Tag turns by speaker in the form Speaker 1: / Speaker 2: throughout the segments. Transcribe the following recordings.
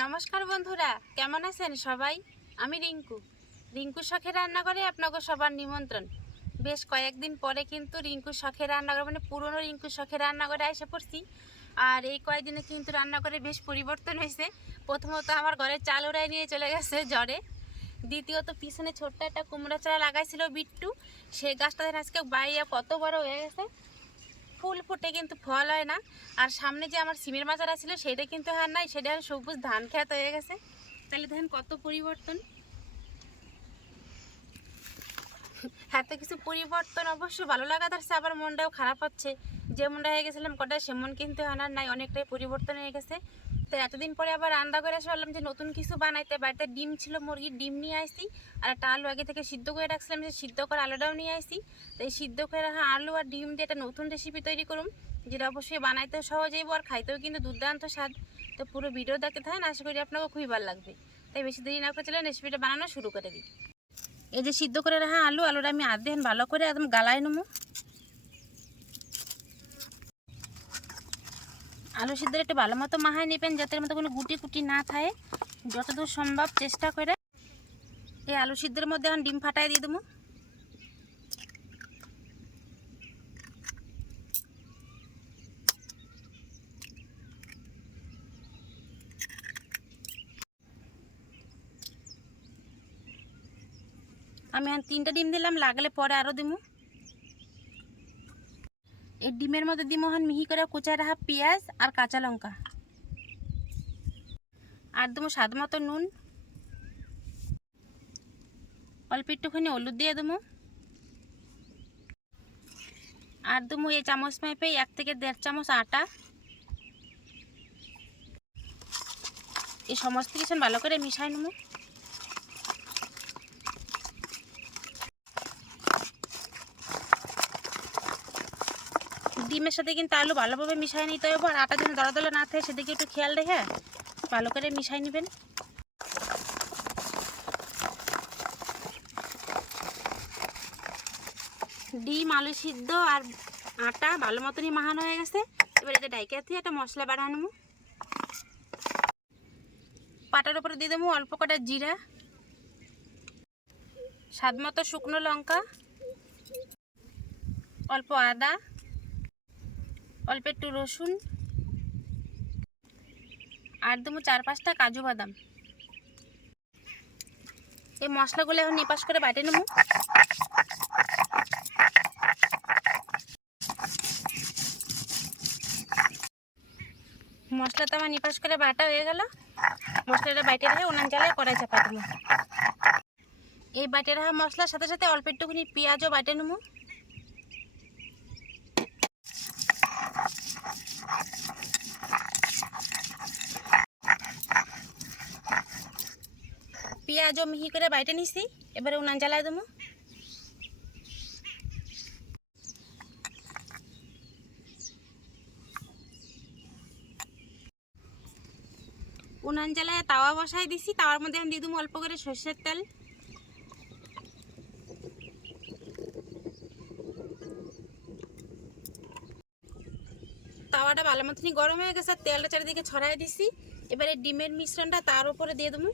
Speaker 1: নমস্কার বন্ধুরা, কেমন আছেন সবাই? আমি রিঙ্কু। রিঙ্কু শখের রান্নাঘরে আপনাকে সবার নিমন্ত্রণ। বেশ কয়েকদিন পরে কিন্তু রিঙ্কু শখের রান্নাঘর মানে পুরনো রিঙ্কু শখের রান্নাঘরে এসে পড়ছি। আর এই কয়েকদিনে কিন্তু রান্নাঘরে বেশ পরিবর্তন হয়েছে। প্রথমত আমার ঘরে চাল ওরাই নিয়ে চলে গেছে জ্বরে। দ্বিতীয়ত পিছনে ছোট্ট একটা কুমড়ো চারা লাগাইছিল বিট্টু। সেই গাছটা আজকে বাইরে কত বড় হয়ে গেছে ফুল ফুটে কিন্তু ফল হয় না। আর সামনে যে আমার সিমের মাচারা ছিল সেটা কিন্তু আর নাই, সেটা আর সবুজ ধান খেত হয়ে গেছে। তাহলে দেখেন কত পরিবর্তন। এত কিছু পরিবর্তন অবশ্য ভালো লাগা ধরছে, আবার মনটাও খারাপ হচ্ছে। যে মনটা হয়ে গেছিলাম, কটা সেমন কিন্তু আনার নাই, অনেকটাই পরিবর্তন হয়ে গেছে। তো এতদিন পরে আবার রান্না করে এসে বললাম যে নতুন কিছু বানাইতে, বাড়িতে ডিম ছিল, মুরগির ডিম নিয়ে আসছি আর একটা আলু আগে থেকে সিদ্ধ করে রাখছিলাম যে সিদ্ধ করে আলুটাও নিয়ে আসছি তো এই সিদ্ধ করে রাখা আলু আর ডিম দিয়ে একটা নতুন রেসিপি তৈরি করুন যেটা অবশ্যই বানাইতেও সহজেই আর খাইতেও কিন্তু দুর্দান্ত স্বাদ। তো পুরো ভিডিও দেখতে থাকেন, আশা করি আপনাকে খুবই ভালো লাগবে। তাই বেশি দেরি না করে চলেন রেসিপিটা বানানো শুরু করে দিই। এই যে সিদ্ধ করে রাখা আলু, আলুটা আমি আধ ভালো করে একদম গালায় নেব। আলু সিদ্ধ একটু ভালো মতো মাহায় নেবেন যাতে মধ্যে কোনো গুটি কুটি না থাকে। যতদূর সম্ভব চেষ্টা করে এই আলু সিদ্ধের মধ্যে এখন ডিম ফাটাই দিয়ে দেবো। আমি এখন তিনটা ডিম দিলাম, লাগলে পরে আরও দিমু এই ডিমের মধ্যে দিমু হন মিহি করে কুচা রাখা পেঁয়াজ আর কাঁচা লঙ্কা। আর দেবো স্বাদ মতো নুন। অল্প একটুখানি হলুদ দিয়ে দেবো। আর দেবো এই চামচ মেপে এক থেকে দেড় চামচ আটা। এই সমস্ত কিছু ভালো করে মিশাই নেব। ডিমের সাথে কিন্তু আলু ভালোভাবে মিশাই নিতে হবে আর আটা যেন দলা দলা না থাকে, সেদিকে একটু খেয়াল রেখে ভালো করে মিশাই নেবেন। ডিম, আলু সিদ্ধ আর আটা ভালো মতনই মাহানো হয়ে গেছে। এবার এটা ডাইকে দিয়ে একটা মশলা বাড়ানো পাটার উপরে দিয়ে দেবো অল্প কটা জিরা, স্বাদ মতো শুকনো লঙ্কা, অল্প আদা অল্প একটু রসুন আর দেবো চার পাঁচটা কাজু বাদাম। এই মশলাগুলো এখন নিপাস করে বাটে নেব। মশলাটা আমার নিপাস করে বাটা হয়ে গেল। মশলাটা বাইটে রেখে উনান জ্বালায় কড়াই চাপা দেবো। এই বাটে রাখা মশলার সাথে সাথে অল্প একটুখানি পেঁয়াজও বাটে নেব। পেঁয়াজও মিহি করে বাইটে নিছি, এবারে উনান জ্বালায় দেবো। উনান জ্বালায় তাওয়া বসাই দিছি, তাওয়ার মধ্যে আমি দিয়ে দেবো অল্প করে সর্ষের তেল। তাওয়াটা ভালো মতনই গরম হয়ে গেছে, আর তেলটা চারিদিকে ছড়াই দিছি। এবারে ডিমের মিশ্রণটা তার উপরে দিয়ে দেবো।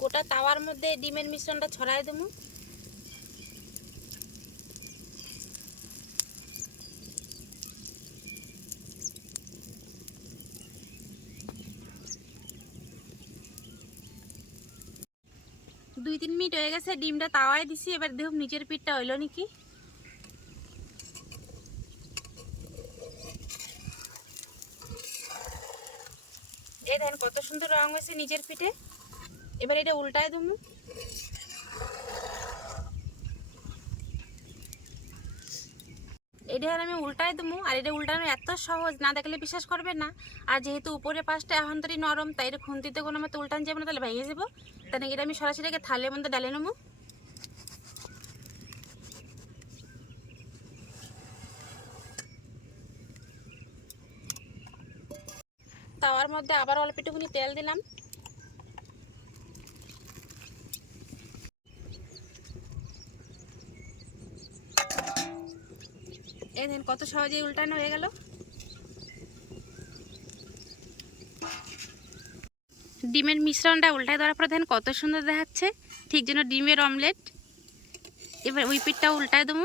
Speaker 1: গোটা তাওয়ার মধ্যে ডিমের মিশ্রণটা ছড়াই দেবো দুই তিন মিনিট হয়ে গেছে, ডিমটা তাওয়ায় দিছি, এবার দেখুন নিচের পিঠটা হইল নাকি। এই দেখেন কত সুন্দর রং হয়েছে নিচের পিঠে। এবার এটা উল্টায় দেবো এটা আমি উল্টায় দেবো আর এটা উল্টানো এত সহজ, না দেখলে বিশ্বাস করবে না। আর যেহেতু উপরে পাশটা এখন নরম, তাই এটা খুন্তিতে কোনো মতো উল্টান যাবে না, তাহলে ভেঙে যাব। তাহলে এটা আমি সরাসরি আগে থালের মধ্যে ডালে নেব। তাওয়ার মধ্যে আবার অল্প একটুখানি তেল দিলাম। এই দেখেন কত সহজেই উল্টানো হয়ে গেল। ডিমের মিশ্রণটা উল্টায় দেওয়ার পরে দেখেন কত সুন্দর দেখাচ্ছে। ঠিক যেন ডিমের অমলেট। এবার ওই পিঠটা উল্টায় দেবো।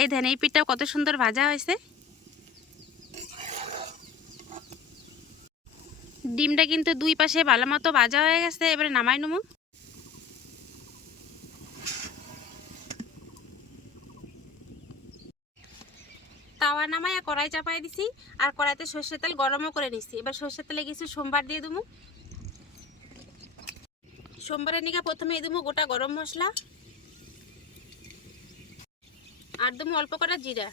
Speaker 1: এই দেখেন এই পিঠটাও কত সুন্দর ভাজা হয়েছে। ডিমটা কিন্তু দুই পাশে ভালো মতো ভাজা হয়ে গেছে, এবারে নামাই নেব। তাওয়া নামাই আর কড়াই চাপাই দিছি, আর কড়াইতে সর্ষের তেল গরমও করে নিছি। এবার সর্ষের তেলে কিছু সোমবার দিয়ে দেবো সোমবারের নিকা প্রথমে দেবো গোটা গরম মশলা। আর দেবো অল্প কটা জিরা।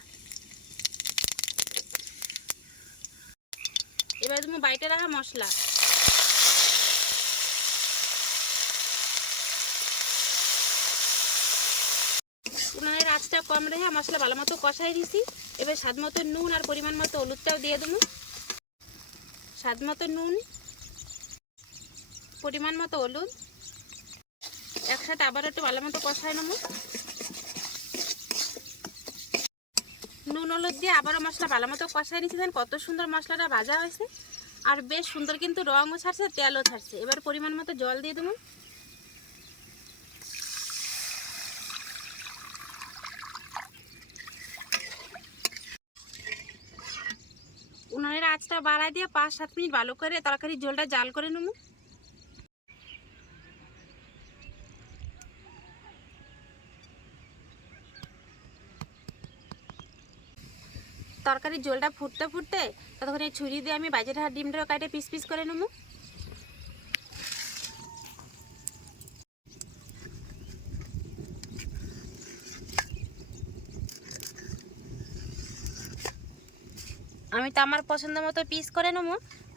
Speaker 1: এবার দেবো বাইটে রাখা মশলা। উনানের আঁচটা কম রেখে মশলা ভালো মতো কষাই দিছি। এবার স্বাদ মতো নুন আর পরিমাণ মতো হলুদটাও দিয়ে দেবো। স্বাদ মতো নুন, পরিমাণ মতো হলুদ। একসাথে আবার একটু ভালো মতো কষাই নেব। নুন, হলুদ দিয়ে আবারও মশলা ভালো মতো কষাই দেন কত সুন্দর মশলাটা ভাজা হয়েছে। আর বেশ সুন্দর কিন্তু রঙও ছাড়ছে, তেলও ছাড়ছে। এবার পরিমাণ মতো জল দিয়ে দেবো। আঁচটা বাড়াই দিয়ে পাঁচ, সাত মিনিট ভালো করে তরকারি ঝোলটা জাল করে নেব। তরকারির ঝোলটা ফুটতে ফুটতে ততক্ষণ ছুরি দিয়ে আমি বাজেটা ডিমটা কাটে পিস পিস করে নেব। আমি তো আমার পছন্দ মতো পিস করে নেব।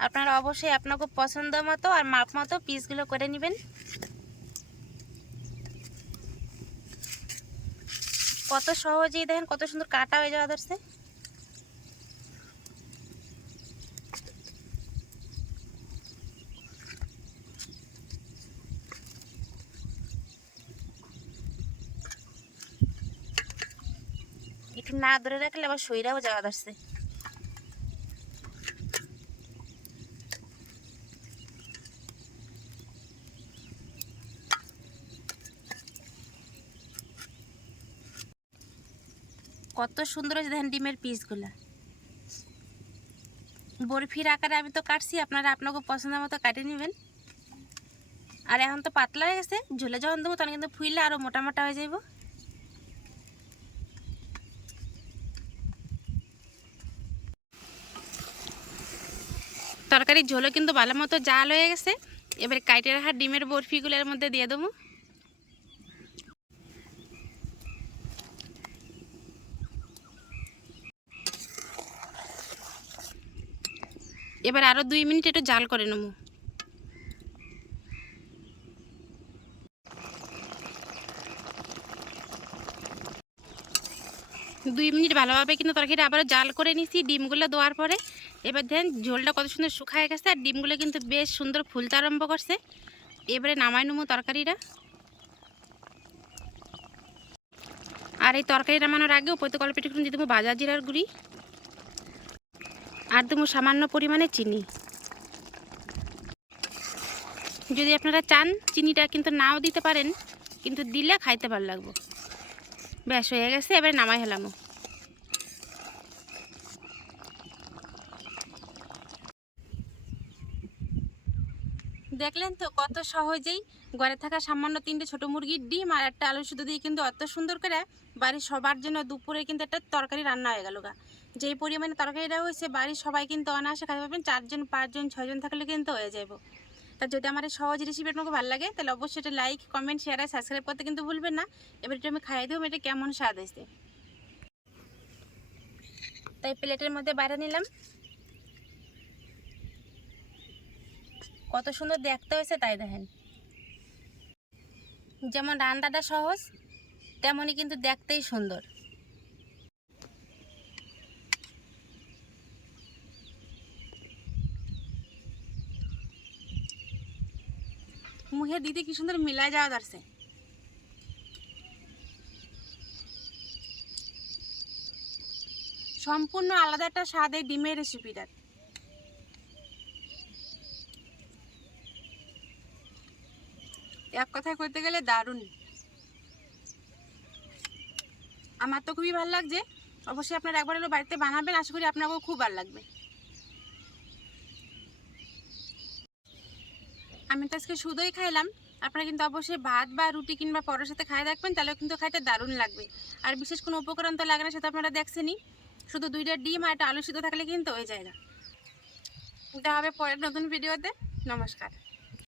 Speaker 1: আপনারা অবশ্যই আপনাকে পছন্দ মতো আর মাপ মতো পিসগুলো করে নেবেন। কত সহজেই দেখেন, কত সুন্দর কাটা হয়ে যাওয়া ধরছে। একটু না ধরে রাখলে আবার শরীরাও যাওয়া ধরছে। কত সুন্দর হয়েছে দেখেন ডিমের পিসগুলো। বরফির আকারে আমি তো কাটছি, আপনারা আপনাকে পছন্দ মতো কাটে নেবেন। আর এখন তো পাতলা হয়ে গেছে, ঝোলে যখন দেবো তখন কিন্তু ফুইলে আরও মোটা মোটা হয়ে যাইব। তরকারির ঝোলও কিন্তু ভালো মতো জাল হয়ে গেছে। এবার কাইটে রাখা ডিমের বরফিগুলোর মধ্যে দিয়ে দেবো। এবার আরও দুই মিনিট একটু জাল করে নেব। দুই মিনিট ভালোভাবে কিন্তু তরকারিটা আবারও জাল করে নিছি, ডিমগুলো দেওয়ার পরে। এবার দেন ঝোলটা কত সুন্দর শুকায় গেছে, আর ডিমগুলো কিন্তু বেশ সুন্দর ফুলতে আরম্ভ করছে। এবারে নামাই নেব তরকারিটা। আর এই তরকারি নামানোর আগে উপরে কল্প একটু দিয়ে দেবো বাজার জিরার গুঁড়ি। আর দেবো সামান্য পরিমাণে চিনি। যদি আপনারা চান চিনিটা কিন্তু নাও দিতে পারেন, কিন্তু দিলে খাইতে ভালো লাগবো। ব্যাস, হয়ে গেছে, এবার নামাই হেলামো। দেখলেন তো কত সহজেই ঘরে থাকা সামান্য তিনটে ছোট মুরগির ডিম আর একটা আলু শুধু দিয়ে কিন্তু অত সুন্দর করে বাড়ির সবার জন্য দুপুরে কিন্তু একটা তরকারি রান্না হয়ে গেল গা। যেই পরিমাণে তরকারিটা হয়েছে, বাড়ির সবাই কিন্তু অনায়াসে খাতে পারবেন। চারজন, পাঁচজন, ছয়জন থাকলে কিন্তু হয়ে যাব তা যদি আমার এই সহজ রেসিপি আপনাকে ভালো লাগে, তাহলে অবশ্যই এটা লাইক কমেন্ট শেয়ার আর সাবস্ক্রাইব করতে কিন্তু ভুলবেন না। এবার এটা আমি খাইয়ে দেবো, এটা কেমন স্বাদ হয়েছে। তাই প্লেটের মধ্যে বাইরে নিলাম। কত সুন্দর দেখতে হয়েছে তাই দেখেন। যেমন রান্নাটা সহজ, তেমনই কিন্তু দেখতেই সুন্দর। মুখে দিতে কি সুন্দর মিলাই যাওয়া যাচ্ছে। সম্পূর্ণ আলাদা একটা স্বাদ ডিমের রেসিপিটার এক কথায় করতে গেলে দারুণ। আমার তো খুবই ভালো লাগছে। অবশ্যই আপনারা একবার হলো বাড়িতে বানাবেন, আশা করি আপনাকেও খুব ভালো লাগবে। আমি তো আজকে শুধুই খাইলাম। আপনারা কিন্তু অবশ্যই ভাত বা রুটি কিংবা পরের সাথে খাই দেখবেন তাহলে কিন্তু খাইতে দারুণ লাগবে। আর বিশেষ কোনো উপকরণ তো লাগে না, সেটা আপনারা দেখছেনই। শুধু দুইটা ডিম আর একটা আলু সিদ্ধ থাকলে কিন্তু হয়ে যায় না। এটা হবে পরের নতুন ভিডিওতে। নমস্কার।